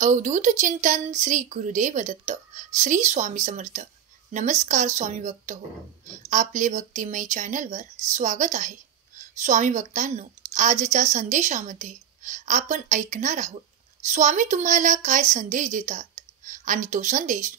अवधूत चिंतन श्री गुरुदेव दत्त श्री स्वामी समर्थ. नमस्कार स्वामी भक्त हो, आपले भक्तिमय चॅनलवर स्वागत आहे. स्वामी भक्तांनो, आजच्या संदेशामध्ये आपण ऐकणार आहोत स्वामी तुम्हाला काय संदेश देतात आणि तो संदेश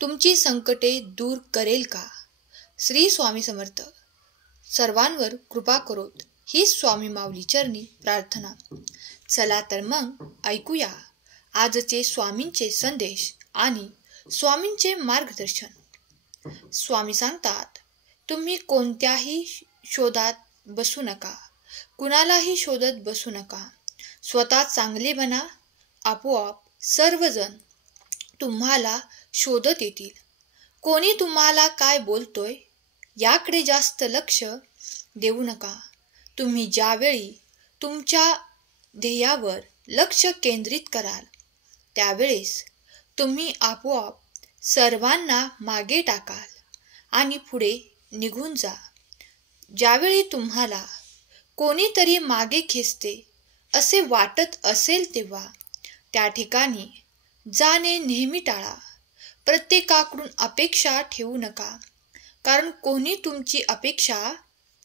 तुमची संकटे दूर करेल का. श्री स्वामी समर्थ सर्वांवर कृपा करोत ही स्वामी माऊली चरणी प्रार्थना. चला तर मग ऐकूया आजचे स्वामींचे संदेश आणि स्वामींचे मार्गदर्शन. स्वामी सांगतात, तुम्ही कोणत्याही शोधात बसू नका, कुणालाही शोधत बसू नका. स्वतः चांगले बना, आपोआप सर्वजण तुम्हाला शोधत येतील. कोणी तुम्हाला काय बोलतोय याकडे जास्त लक्ष देऊ नका. तुम्ही ज्यावेळी तुमच्या ध्येयावर लक्ष केंद्रित कराल त्यावेळेस तुम्ही आपोआप सर्वांना मागे टाकाल आणि पुढे निघून जा. ज्यावेळी तुम्हाला कोणीतरी मागे खेचते असे वाटत असेल तेव्हा त्या ठिकाणी जाणे नेहमी टाळा. प्रत्येकाकडून अपेक्षा ठेवू नका, कारण कोणी तुमची अपेक्षा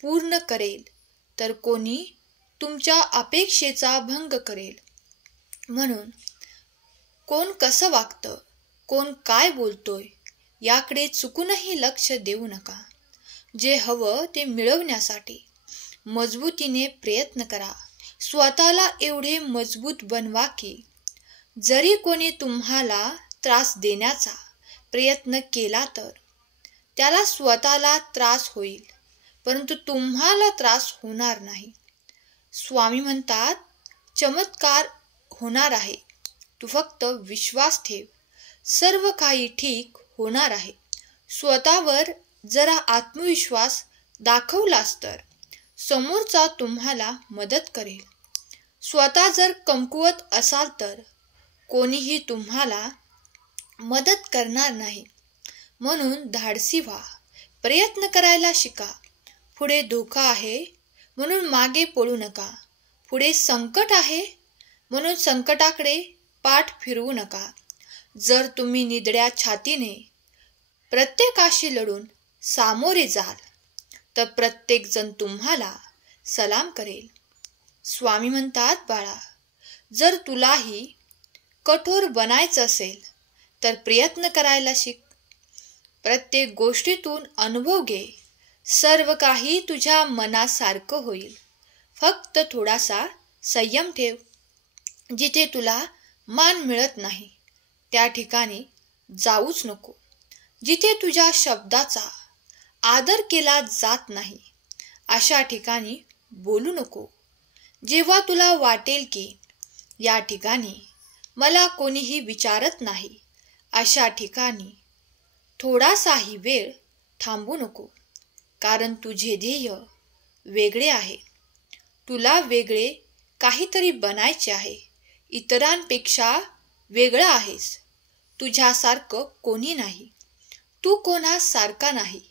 पूर्ण करेल तर कोणी तुमच्या अपेक्षेचा भंग करेल. म्हणून कोण कसं वागतं, कोण काय बोलतोय याकडे चुकूनही लक्ष देऊ नका. जे हवं ते मिळवण्यासाठी मजबूतीने प्रयत्न करा. स्वतःला एवढे मजबूत बनवा की जरी कोणी तुम्हाला त्रास देण्याचा प्रयत्न केला तर त्याला स्वतःला त्रास होईल, परंतु तुम्हाला त्रास होणार नाही. स्वामी म्हणतात, चमत्कार होणार आहे, तू फक्त विश्वास ठेव, सर्व काही ठीक होणार आहे. स्वतःवर जरा आत्मविश्वास दाखवलास तर समोरचा तुम्हाला मदत करेल. स्वतः जर कमकुवत असाल तर कोणीही तुम्हाला मदत करणार नाही. म्हणून धाडसी व्हा, प्रयत्न करायला शिका. पुढे धोका आहे म्हणून मागे पळू नका. पुढे संकट आहे म्हणून संकटाकडे पाठ फिरवू नका. जर तुम्ही निधड्या छातीने प्रत्येकाशी लढून सामोरे जाल तर प्रत्येक जण तुम्हाला सलाम करेल. स्वामी म्हणतात, बाळा, जर तुलाही कठोर बनायचं असेल तर प्रयत्न करायला शिक. प्रत्येक गोष्टीतून अनुभव घे. सर्व काही तुझ्या मनासारखं होईल. फक्त थोडासा संयम ठेव. जिथे तुला मान मिळत नाही त्या ठिकाणी जाऊच नको. जिथे तुझ्या शब्दाचा आदर केला जात नाही अशा ठिकाणी बोलू नको. जेव्हा तुला वाटेल की या ठिकाणी मला कोणीही विचारत नाही अशा ठिकाणी थोडासाही वेळ थांबू नको, कारण तुझे ध्येय वेगळे आहे. तुला वेगळे काहीतरी बनायचे आहे. इतरांपेक्षा वेगळा आहेस. तुझ्यासारखं कोणी नाही. तू कोणासारखा नाही.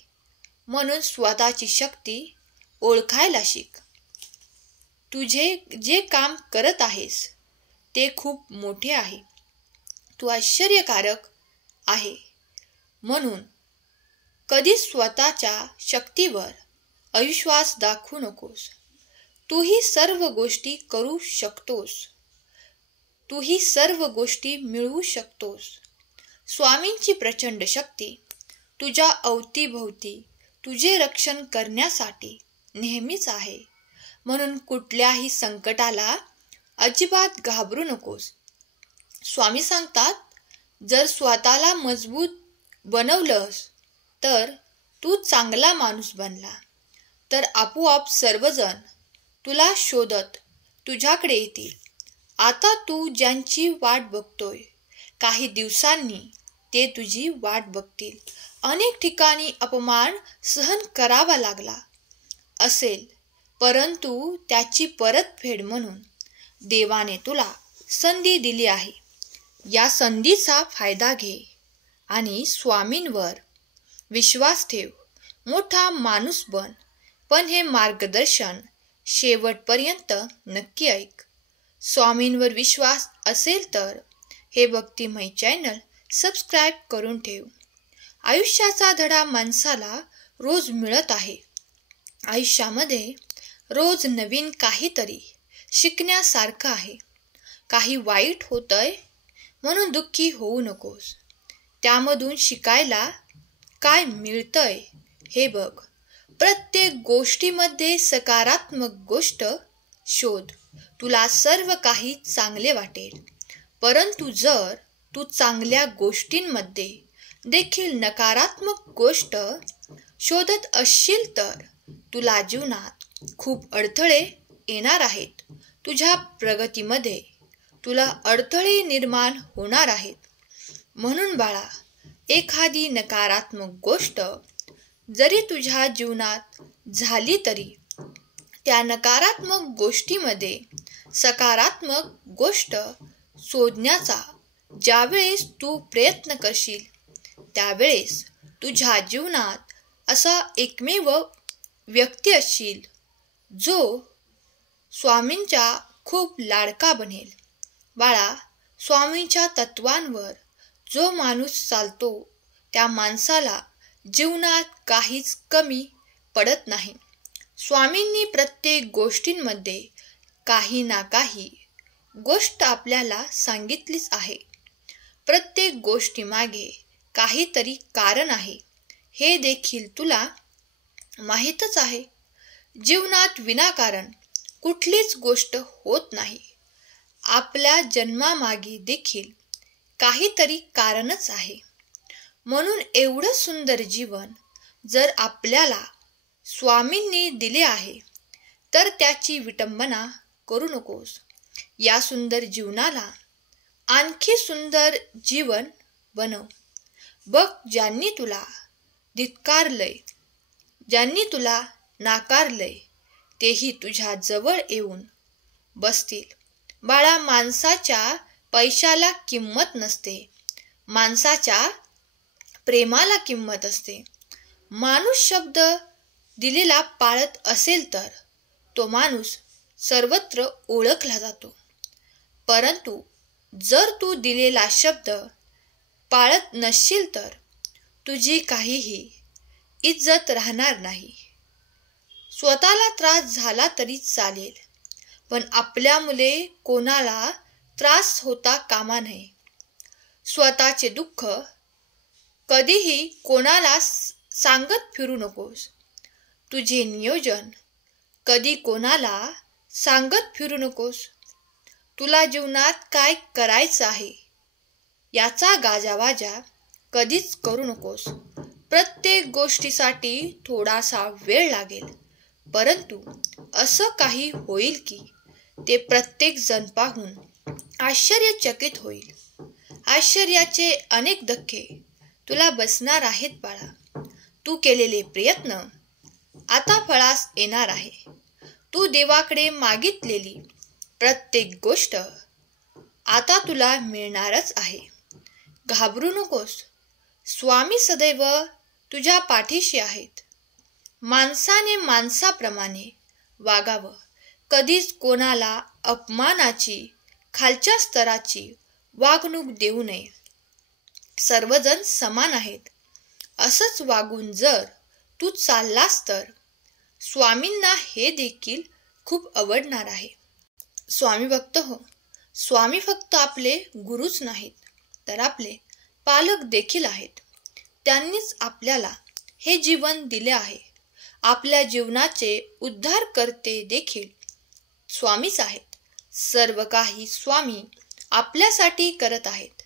म्हणून स्वतःची शक्ती ओळखायला शिक. तुझे जे काम करत आहेस ते खूप मोठे आहे. तू आश्चर्यकारक आहे. म्हणून कधी स्वतःच्या शक्तीवर अविश्वास दाखवू नकोस. तूही सर्व गोष्टी करू शकतोस. तूही सर्व गोष्टी मिळवू शकतोस. स्वामींची प्रचंड शक्ती तुझ्या अवतीभोवती तुझे रक्षण करण्यासाठी नेहमीच आहे. म्हणून कुठल्याही संकटाला अजिबात घाबरू नकोस. स्वामी सांगतात, जर स्वतःला मजबूत बनवलंस तर तू चांगला माणूस बनला तर आपोआप सर्वजण तुला शोधत तुझ्याकडे येतील. आता तू ज्यांची वाट बघतोय काही दिवसांनी ते तुझी वाट बघतील. अनेक ठिकाणी अपमान सहन करावा लागला असेल, परंतु त्याची परतफेड म्हणून देवाने तुला संधी दिली आहे. या संधीचा फायदा घे आणि स्वामींवर विश्वास ठेव. मोठा माणूस बन, पण हे मार्गदर्शन शेवटपर्यंत नक्की ऐक. स्वामींवर विश्वास असेल तर हे भक्तिमय चॅनल सबस्क्राईब करून ठेव. आयुष्याचा धडा माणसाला रोज मिळत आहे. आयुष्यामध्ये रोज नवीन काहीतरी शिकण्यासारखं आहे. काही वाईट होतंय म्हणून दुःखी होऊ नकोस. त्यामधून शिकायला काय मिळतंय हे बघ. प्रत्येक गोष्टीमध्ये सकारात्मक गोष्ट शोध. तुला सर्व काही चांगले वाटेल. परंतु जर तू चांगल्या गोष्टींमध्ये देखील नकारात्मक गोष्ट शोधत असशील तर तुला जीवनात खूप अडथळे येणार आहेत. तुझ्या प्रगतीमध्ये तुला अडथळे निर्माण होणार आहेत. म्हणून बाळा, एखादी नकारात्मक गोष्ट जरी तुझ्या जीवनात झाली तरी त्या नकारात्मक गोष्टीमध्ये सकारात्मक गोष्ट शोधण्याचा ज्यावेळेस तू प्रयत्न करशील त्यावेळेस तुझ्या जीवनात असा एकमेव व्यक्ती असशील जो स्वामींचा खूप लाडका बनेल. बाळा, स्वामींच्या तत्वांवर जो माणूस चालतो त्या माणसाला जीवनात काहीच कमी पडत नाही. स्वामींनी प्रत्येक गोष्टींमध्ये काही ना काही गोष्ट आपल्याला सांगितलीच आहे. प्रत्येक गोष्टीमागे काहीतरी कारण आहे हे देखील तुला माहीतच आहे. जीवनात विनाकारण कुठलीच गोष्ट होत नाही. आपल्या जन्मामागे देखील काहीतरी कारणच आहे. म्हणून एवढं सुंदर जीवन जर आपल्याला स्वामींनी दिले आहे तर त्याची विटंबना करू नकोस. या सुंदर जीवनाला आणखी सुंदर जीवन बनव. बघ, ज्यांनी तुला धिक्कारलंय, ज्यांनी तुला नाकारलंय तेही तुझ्या जवळ येऊन बसतील. बाळा, माणसाच्या पैशाला किंमत नसते. माणसाच्या प्रेमाला किंमत असते. माणूस शब्द दिलेला पाळत असेल तर तो माणूस सर्वत्र ओळखला जातो. परंतु जर तू दिलेला शब्द पाळत नसशील तर तुझी काहीही इज्जत राहणार नाही. स्वतःला त्रास झाला तरी चालेल, पण आपल्यामुळे कोणाला त्रास होता कामा नये. स्वतःचे दुःख कधीही कोणाला सांगत फिरू नकोस. तुझे नियोजन कधी कोणाला सांगत फिरू नकोस. तुला जीवनात काय करायचं आहे याचा गाजावाजा कधीच करू नकोस. प्रत्येक गोष्टीसाठी थोडासा वेळ लागेल, परंतु असं काही होईल की ते प्रत्येक जण पाहून आश्चर्यचकित होईल. आश्चर्याचे अनेक धक्के तुला बसणार आहेत बाळा. तू केलेले प्रयत्न आता फळास येणार आहे. तू देवाकडे मागितलेली प्रत्येक गोष्ट आता तुला मिळणारच आहे. घाबरू नकोस. स्वामी सदैव तुझ्या पाठीशी आहेत. माणसाने माणसाप्रमाणे वागावं. कधीच कोणाला अपमानाची, खालच्या स्तराची वागणूक देऊ नये. सर्वजण समान आहेत असंच वागून जर तू चाललास तर स्वामींना हे देखील खूप आवडणार आहे. स्वामी भक्त हो, स्वामी फक्त आपले गुरुच नाहीत तर आपले पालक देखील आहेत. त्यांनीच आपल्याला हे जीवन दिले आहे. आपल्या जीवनाचे उद्धार करते देखील स्वामीच आहेत. सर्व काही स्वामी आपल्यासाठी करत आहेत.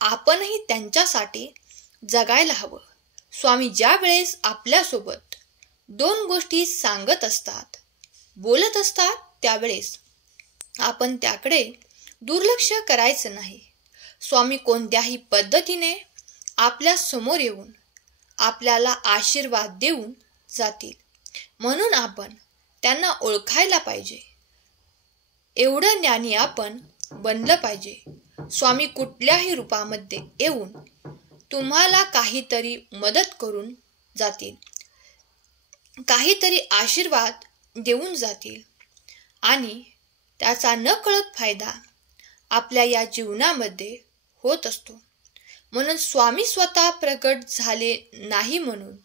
आपणही त्यांच्यासाठी जगायला हवं. स्वामी ज्या वेळेस आपल्यासोबत दोन गोष्टी सांगत असतात, बोलत असतात, त्यावेळेस आपण त्याकडे दुर्लक्ष करायचं नाही. स्वामी कोणत्याही पद्धतीने आपल्या समोर येऊन आपल्याला आशीर्वाद देऊन जातील. म्हणून आपण त्यांना ओळखायला पाहिजे. एवढं ज्ञानी आपण बनलं पाहिजे. स्वामी कुठल्याही रूपामध्ये येऊन तुम्हाला काहीतरी मदत करून जातील, काहीतरी आशीर्वाद देऊन जातील आणि त्याचा नकळत फायदा आपल्या या जीवनामध्ये होत असतो. म्हणून स्वामी स्वतः प्रकट झाले नाही म्हणून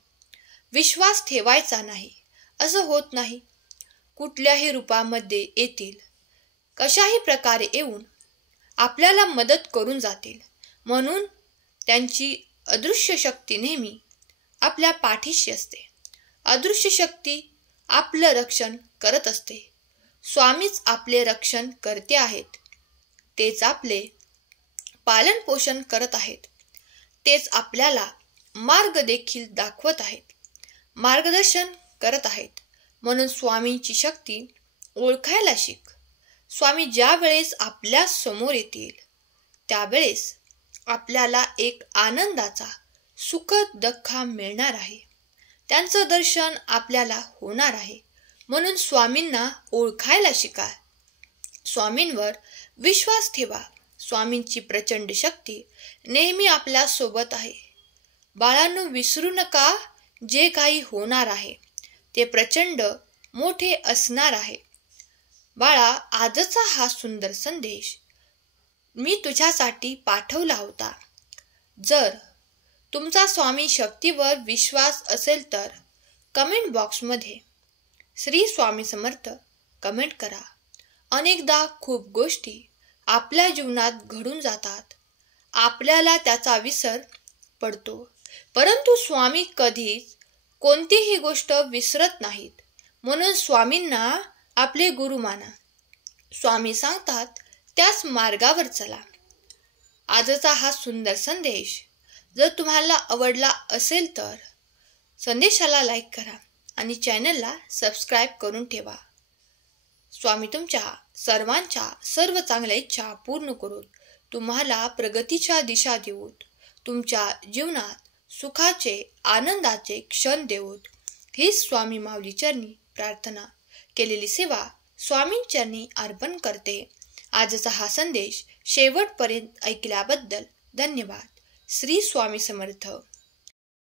विश्वास ठेवायचा नाही असं होत नाही. कुठल्याही रूपामध्ये येतील, कशाही प्रकारे येऊन आपल्याला मदत करून जातील. म्हणून त्यांची अदृश्य शक्ती नेहमी आपल्या पाठीशी असते. अदृश्य शक्ती आपलं रक्षण करत असते. स्वामीच आपले रक्षण करते आहेत. तेच आपले पालन पोषण करत आहेत. तेच आपल्याला मार्ग देखील दाखवत आहेत, मार्गदर्शन करत आहेत. म्हणून स्वामींची शक्ती ओळखायला शिक. स्वामी ज्या वेळेस आपल्या समोर येतील त्यावेळेस आपल्याला एक आनंदाचा सुखद धक्का मिळणार आहे. त्यांचं दर्शन आपल्याला होणार आहे. म्हणून स्वामींना ओळखायला शिका. स्वामींवर विश्वास ठेवा. स्वामींची प्रचंड शक्ती नेहमी आपल्या सोबत आहे. बाळांनो, विसरू नका, जे काही होणार आहे ते प्रचंड मोठे असणार आहे. बाळा, आजचा हा सुंदर संदेश मी तुझ्यासाठी पाठवला होता. जर तुमचा स्वामी शक्तीवर विश्वास असेल तर कमेंट बॉक्समध्ये श्री स्वामी समर्थ कमेंट करा. अनेकदा खूप गोष्टी आपल्या जीवनात घडून जातात, आपल्याला त्याचा विसर पडतो, परंतु स्वामी कधीच कोणतीही गोष्ट विसरत नाहीत. म्हणून स्वामींना आपले गुरु माना. स्वामी सांगतात त्याच मार्गावर चला. आजचा हा सुंदर संदेश जर तुम्हाला आवडला असेल तर संदेशाला लाईक करा आणि चॅनलला सबस्क्राईब करून ठेवा. स्वामी तुमच्या सर्वांच्या सर्व चांगल्या इच्छा पूर्ण करून तुम्हाला प्रगतीच्या दिशा देऊत, तुमच्या जीवनात सुखाचे आनंदाचे क्षण देऊत, हीच स्वामी माऊली चरणी प्रार्थना. केलेली सेवा स्वामींचरणी अर्पण करते. आजचा हा संदेश शेवटपर्यंत ऐकल्याबद्दल धन्यवाद. श्री स्वामी समर्थ.